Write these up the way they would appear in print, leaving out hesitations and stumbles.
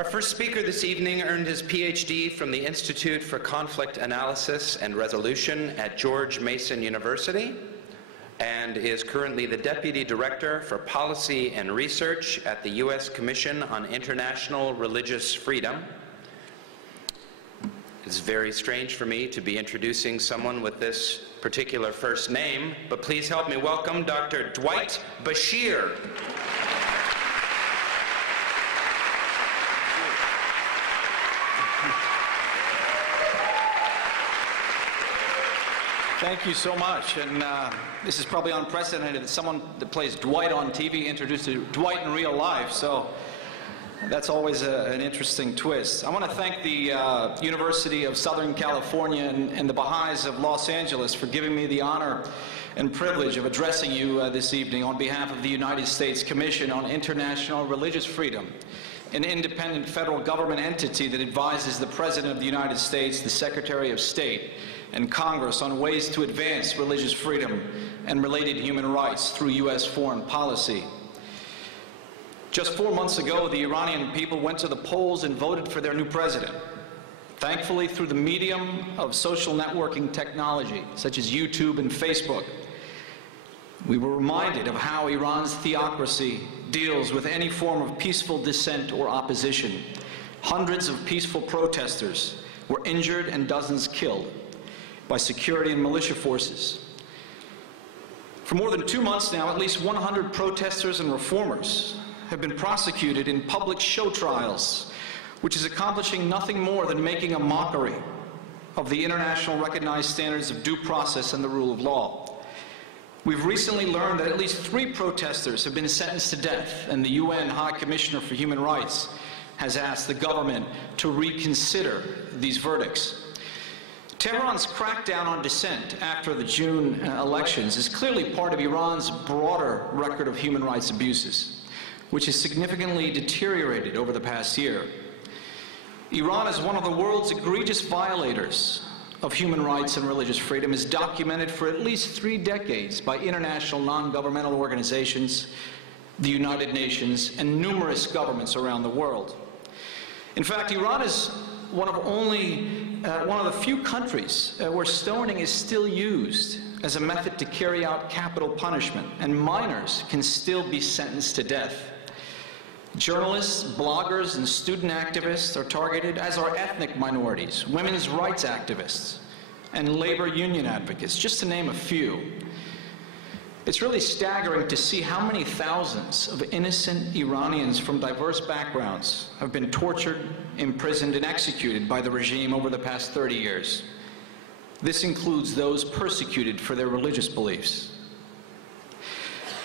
Our first speaker this evening earned his PhD from the Institute for Conflict Analysis and Resolution at George Mason University and is currently the Deputy Director for Policy and Research at the U.S. Commission on International Religious Freedom. It's very strange for me to be introducing someone with this particular first name, but please help me welcome Dr. Dwight Bashir. Thank you so much, and this is probably unprecedented that someone that plays Dwight on TV introduced to Dwight in real life, so that's always an interesting twist. I want to thank the University of Southern California and the Baha'is of Los Angeles for giving me the honor and privilege of addressing you this evening on behalf of the United States Commission on International Religious Freedom, an independent federal government entity that advises the President of the United States, the Secretary of State, and Congress on ways to advance religious freedom and related human rights through U.S. foreign policy. Just 4 months ago, the Iranian people went to the polls and voted for their new president. Thankfully, through the medium of social networking technology, such as YouTube and Facebook, we were reminded of how Iran's theocracy deals with any form of peaceful dissent or opposition. Hundreds of peaceful protesters were injured and dozens killed by security and militia forces. For more than 2 months now, at least 100 protesters and reformers have been prosecuted in public show trials, which is accomplishing nothing more than making a mockery of the international recognized standards of due process and the rule of law. We've recently learned that at least 3 protesters have been sentenced to death, and the UN High Commissioner for Human Rights has asked the government to reconsider these verdicts. Tehran's crackdown on dissent after the June elections is clearly part of Iran's broader record of human rights abuses, which has significantly deteriorated over the past year. Iran is one of the world's egregious violators of human rights and religious freedom, is documented for at least 3 decades by international non-governmental organizations, the United Nations, and numerous governments around the world. In fact, Iran is one of the few countries where stoning is still used as a method to carry out capital punishment, and minors can still be sentenced to death. Journalists, bloggers, and student activists are targeted, as are ethnic minorities, women's rights activists, and labor union advocates, just to name a few. It's really staggering to see how many thousands of innocent Iranians from diverse backgrounds have been tortured, imprisoned, and executed by the regime over the past 30 years. This includes those persecuted for their religious beliefs.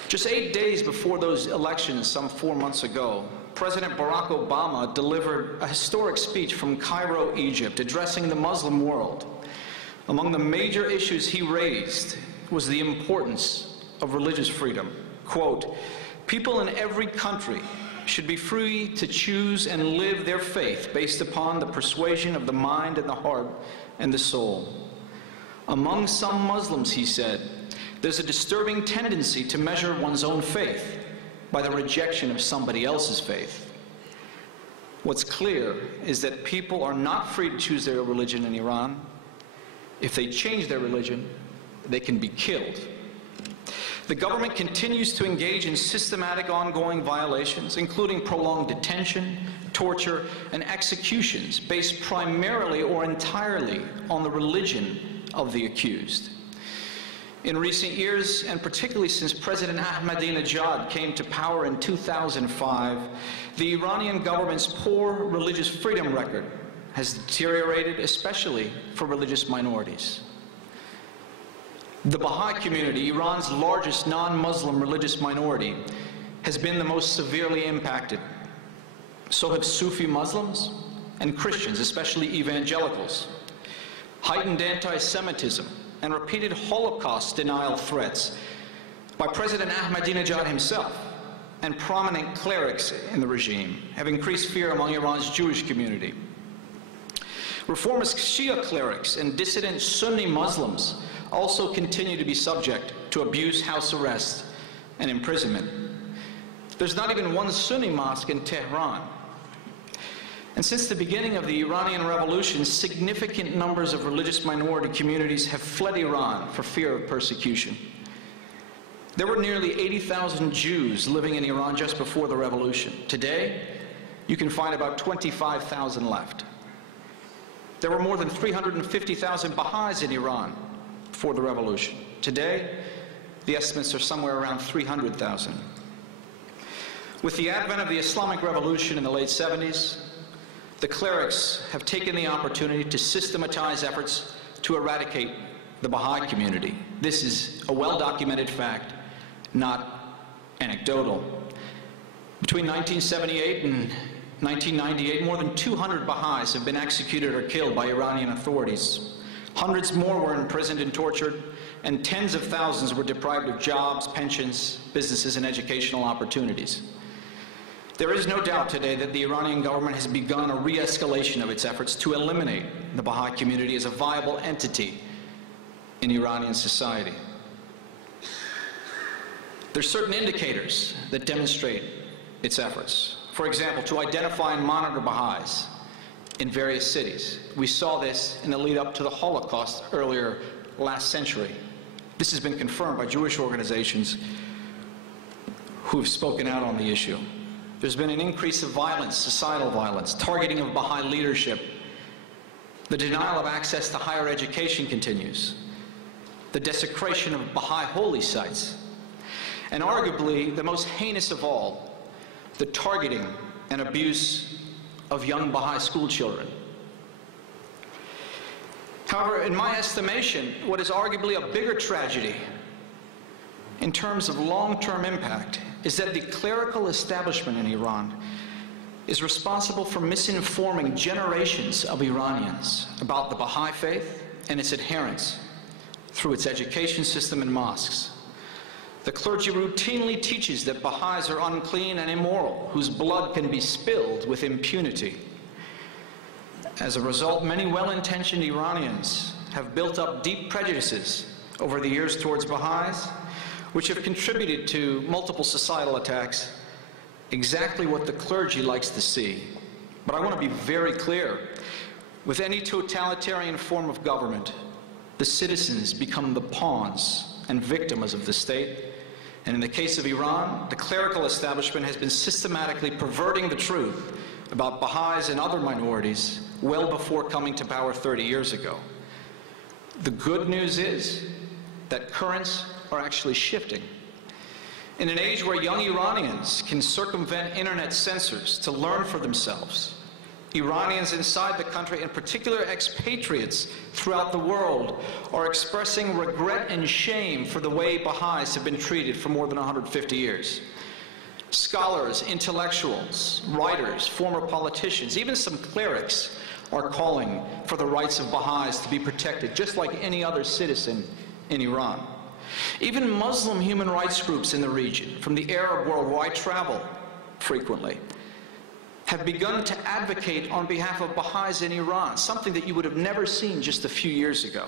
Just 8 days before those elections, some 4 months ago, President Barack Obama delivered a historic speech from Cairo, Egypt, addressing the Muslim world. Among the major issues he raised was the importance of religious freedom. Quote, "People in every country should be free to choose and live their faith based upon the persuasion of the mind and the heart and the soul. Among some Muslims," he said, "there's a disturbing tendency to measure one's own faith by the rejection of somebody else's faith. What's clear is that people are not free to choose their religion in Iran. If they change their religion, they can be killed." The government continues to engage in systematic ongoing violations, including prolonged detention, torture, and executions based primarily or entirely on the religion of the accused. In recent years, and particularly since President Ahmadinejad came to power in 2005, the Iranian government's poor religious freedom record has deteriorated, especially for religious minorities. The Baha'i community, Iran's largest non-Muslim religious minority, has been the most severely impacted. So have Sufi Muslims and Christians, especially evangelicals. Heightened anti-Semitism and repeated Holocaust denial threats by President Ahmadinejad himself and prominent clerics in the regime have increased fear among Iran's Jewish community. Reformist Shia clerics and dissident Sunni Muslims also continue to be subject to abuse, house arrest, and imprisonment. There's not even one Sunni mosque in Tehran. And since the beginning of the Iranian Revolution, significant numbers of religious minority communities have fled Iran for fear of persecution. There were nearly 80,000 Jews living in Iran just before the revolution. Today, you can find about 25,000 left. There were more than 350,000 Baha'is in Iran before the revolution. Today, the estimates are somewhere around 300,000. With the advent of the Islamic Revolution in the late 70s, the clerics have taken the opportunity to systematize efforts to eradicate the Baha'i community. This is a well-documented fact, not anecdotal. Between 1978 and 1998, more than 200 Baha'is have been executed or killed by Iranian authorities. Hundreds more were imprisoned and tortured, and tens of thousands were deprived of jobs, pensions, businesses, and educational opportunities. There is no doubt today that the Iranian government has begun a re-escalation of its efforts to eliminate the Baha'i community as a viable entity in Iranian society. There are certain indicators that demonstrate its efforts. For example, to identify and monitor Baha'is in various cities. We saw this in the lead up to the Holocaust earlier last century. This has been confirmed by Jewish organizations who have spoken out on the issue. There's been an increase of violence, societal violence, targeting of Baha'i leadership. The denial of access to higher education continues. The desecration of Baha'i holy sites. And arguably, the most heinous of all, the targeting and abuse of young Baha'i school children. However, in my estimation, what is arguably a bigger tragedy in terms of long-term impact is that the clerical establishment in Iran is responsible for misinforming generations of Iranians about the Baha'i faith and its adherents through its education system and mosques. The clergy routinely teaches that Baha'is are unclean and immoral, whose blood can be spilled with impunity. As a result, many well-intentioned Iranians have built up deep prejudices over the years towards Baha'is, which have contributed to multiple societal attacks, exactly what the clergy likes to see. But I want to be very clear. With any totalitarian form of government, the citizens become the pawns and victims of the state. And in the case of Iran, the clerical establishment has been systematically perverting the truth about Baha'is and other minorities well before coming to power 30 years ago. The good news is that currents are actually shifting. In an age where young Iranians can circumvent internet censors to learn for themselves, Iranians inside the country, in particular expatriates throughout the world, are expressing regret and shame for the way Baha'is have been treated for more than 150 years. Scholars, intellectuals, writers, former politicians, even some clerics are calling for the rights of Baha'is to be protected, just like any other citizen in Iran. Even Muslim human rights groups in the region, from the Arab world where I travel frequently, have begun to advocate on behalf of Baha'is in Iran, something that you would have never seen just a few years ago.